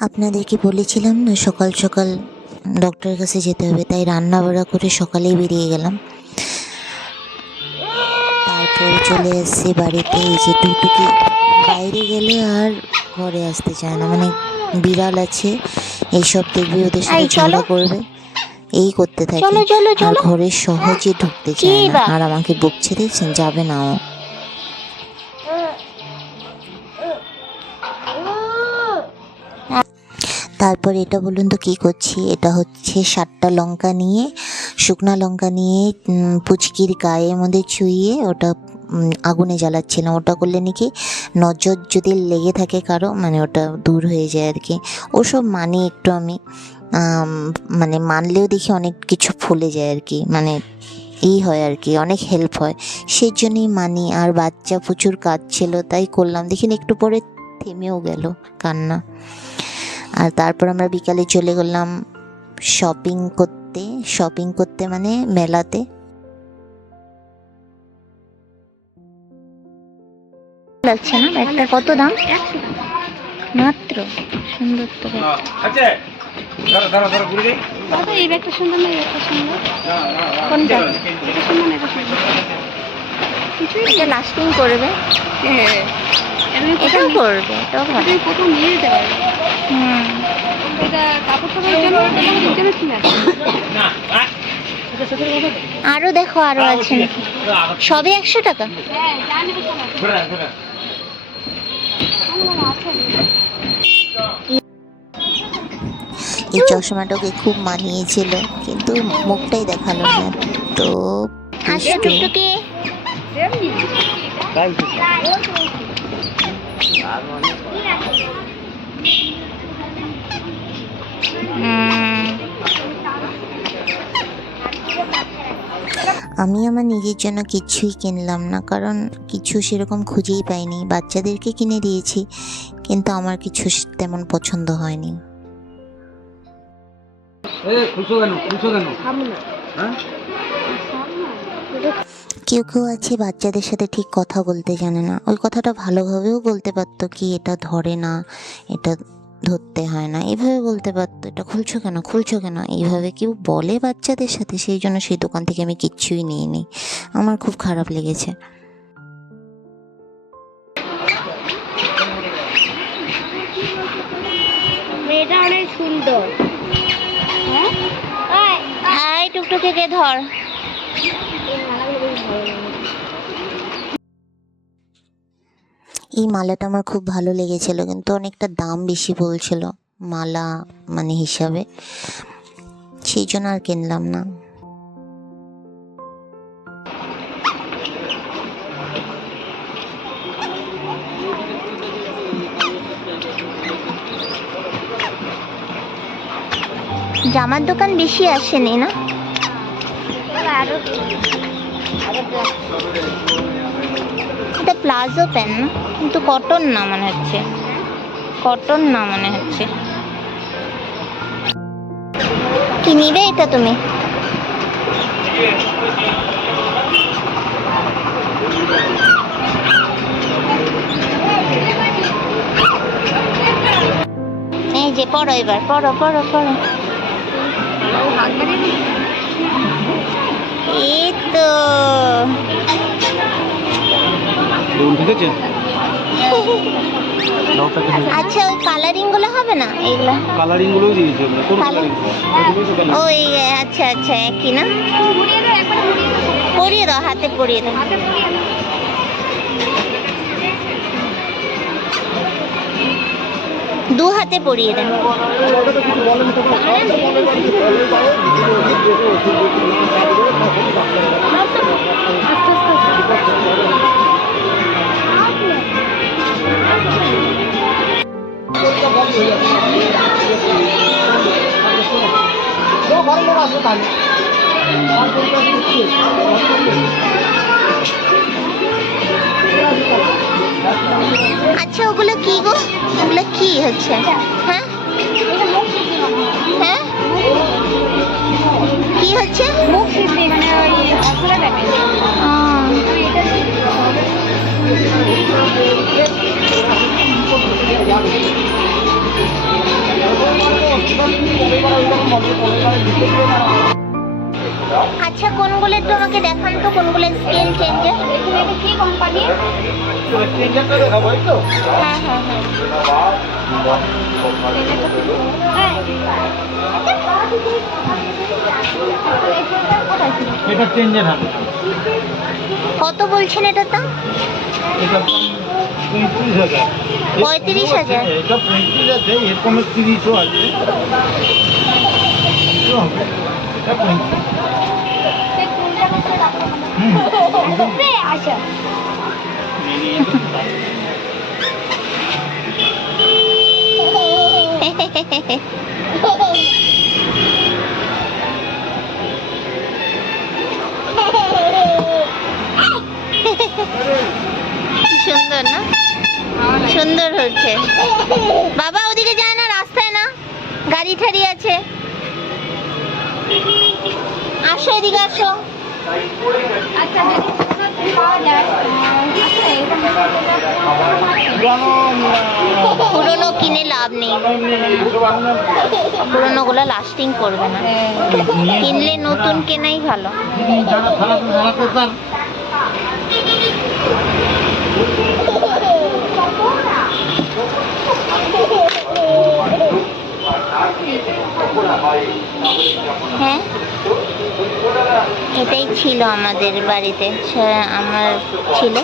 আপনাদেরকে বলেছিলাম না সকাল সকাল ডক্টরের কাছে যেতে হবে তাই রান্না বাড়া করে সকালেই বেরিয়ে গেলাম। তারপরে চলে এসেছি বাড়িতে এই যে টুকটুকি বাইরে গেলে আর ঘরে আসতে চায় না মানে বিড়াল আছে এইসব দেখবে ওদের সাথে চলো। ঝগড়া করবে। এই করতে থাকে। আর ঘরে সহজে ঢুকতে চায় না। আর আমাকে বকছে দেখছেন যাবে না ও। তারপর এটা বলুন তো কী করছি? এটা হচ্ছে সাতটা লঙ্কা নিয়ে, শুকনা লঙ্কা নিয়ে পুচকির গায়ের মধ্যে ছুঁয়ে ওটা আগুনে জ্বালাচ্ছিলাম ওটা করলে নাকি নজর যদি লেগে থাকে কারও মানে ওটা দূর হয়ে যায় আর কি। ওসব মানি একটু আমি মানে মানলেও দেখি অনেক কিছু ফুলে যায় আর কি। মানে এই হয় আর কি, অনেক হেল্প হয়। সেই জন্যই মানি, আর বাচ্চা প্রচুর কাজ ছিল তাই করলাম। দেখিন একটু পরে থেমেও গেল কান্না। আর তারপর আমরা বিকালে চলে গেলাম শপিং করতে। শপিং করতে মানে মেলাতে। লাগছে না? ব্যাগটা কত দাম? মাত্র। সুন্দর তো ব্যাগ। আছে ধরো ধরো ধরো ঘুরে যাই। দাদা এই ব্যাগটা সুন্দর না এই সুন্দর। কোনটা? এটা সুন্দর না এটা সুন্দর? এটা লাস্টিং করবে। হ্যাঁ। এটাও করবে এটাও ভালো। কোথাও নিয়ে যেতে পারবে হুম। আরও দেখো আরও আছে। সবে একশো টাকা? হ্যাঁ। এই চশমাটাকে খুব মানিয়েছিল কিন্তু মুখটাই দেখাল না। তো আসো টুকটুকি হুম, আমি আমার নিজের জন্য কিছুই কিনলাম না কারণ কিছু সেরকম খুঁজেই পাইনি। বাচ্চাদেরকে কিনে দিয়েছি কিন্তু আমার কিছু তেমন পছন্দ হয়নি। হ্যাঁ? কেউ কেউ আছে বাচ্চাদের সাথে ঠিক কথা বলতে জানে না। ওই কথাটা ভালোভাবেও বলতে পারতো কি এটা ধরে না এটা ধরতে হয় না। এভাবে বলতে পারতো এটা খুলছো কেন? খুলছো কেন? এইভাবে কেউ বলে বাচ্চাদের সাথে সেই জন্য সেই দোকান থেকে আমি কিচ্ছুই নিয়ে নিই। আমার খুব খারাপ লেগেছে। মেয়েটা অনেক সুন্দর। হ্যাঁ আয় টুকটুকিকে ধর। এই মালাটা আমার খুব ভালো লেগেছিল কিন্তু অনেকটা দাম বেশি বলছিল মালা মানে হিসাবে। সেই জন্য আর কিনলাম না। জামার দোকান বেশি আসেনি না? আরও এটা প্লাজো প্যান্ট না কিন্তু কটন না মনে হচ্ছে। কটন না মনে হচ্ছে। কি নিবে এটা তুমি? এই যে পড়ো এবার, পড়ো পড়ো পড়ো। এই তো। দেখুন ঠিক আছে? আচ্ছা ওই কালারিংগুলো হবে না? এইগুলো? কালারিং গুলোও দিয়েছে। কোন কালারিং ওই আচ্ছা আচ্ছা একই না? ঘুরিয়ে দাও একবার ঘুরিয়ে দাও। পরিয়ে দাও হাতে পরিয়ে দাও। হাতে ঘুরিয়ে আচ্ছা ওগুলো কি গো? ওগুলো কি হচ্ছে? আচ্ছা কোনগুলো একটু আমাকে দেখান তো কোনগুলো স্কেল চেঞ্জের কি কোম্পানি হ্যাঁ হ্যাঁ হ্যাঁ। এটা হবে কত বলছেন এটা তো? এটা পঁয়ত্রিশ হাজার। পঁয়ত্রিশ হাজার এরকমের তিরিশও আছে। কি সুন্দর না? সুন্দর হচ্ছে। বাবা ওদিকে যায় না রাস্তায় না? গাড়ি ঠাড়ি আছে। আসো এদিকে আসো। আচ্ছা পুরোনো কিনে লাভ নেই। পুরনো গুলো লাস্টিং করবে না। কিনলে নতুন কেনাই ভালো যারা খারাপ চালাতে তার হ্যাঁ এটাই ছিল আমাদের বাড়িতে। আমার ছিল।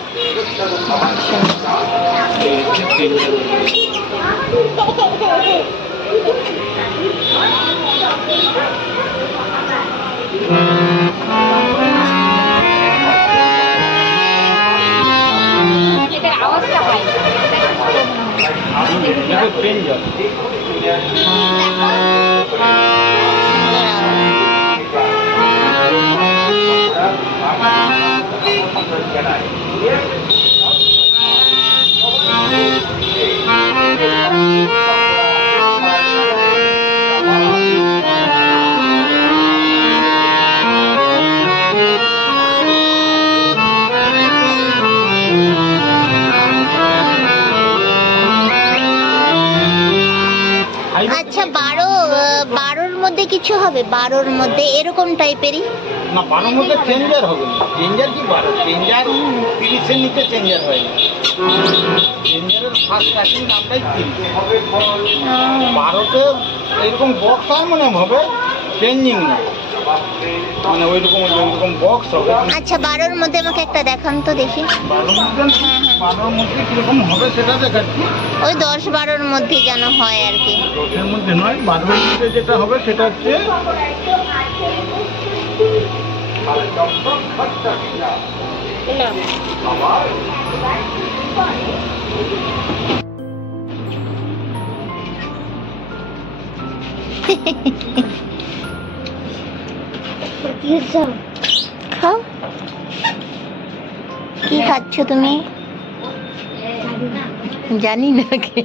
হয় এটা চেঞ্জার মধ্যে কিছু হবে? বারোর মধ্যে এরকম টাইপেরই না বারোর মধ্যে চেঞ্জার হবে না। চেঞ্জার কি বারো? চেঞ্জার তিরিশের নিচে চেঞ্জার হয় না। চেঞ্জারের ফার্স্ট স্টার্টিং নামটাই তিরিশ। বারোতে এরকম বক্স হারমোনিয়াম হবে চেঞ্জিং না। মানে ওই রকম ওই রকম বক্স হবে। আচ্ছা বারোর মধ্যে আমাকে একটা দেখান তো দেখি। বারোর মধ্যে বারোর মধ্যে কীরকম হবে সেটা দেখাচ্ছি। ওই দশ বারোর মধ্যে যেন হয় আর কি। দশের মধ্যে নয় বারোর মধ্যে যেটা হবে সেটা হচ্ছে খাও। কি খাচ্ছ তুমি? জানি না কে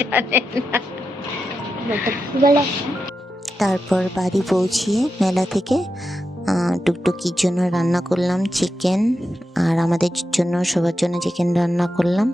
জানে না। তারপর বাড়ি পৌঁছিয়ে মেলা থেকে আহ, টুকটুকির জন্য রান্না করলাম চিকেন আর আমাদের জন্য সবার জন্য চিকেন রান্না করলাম।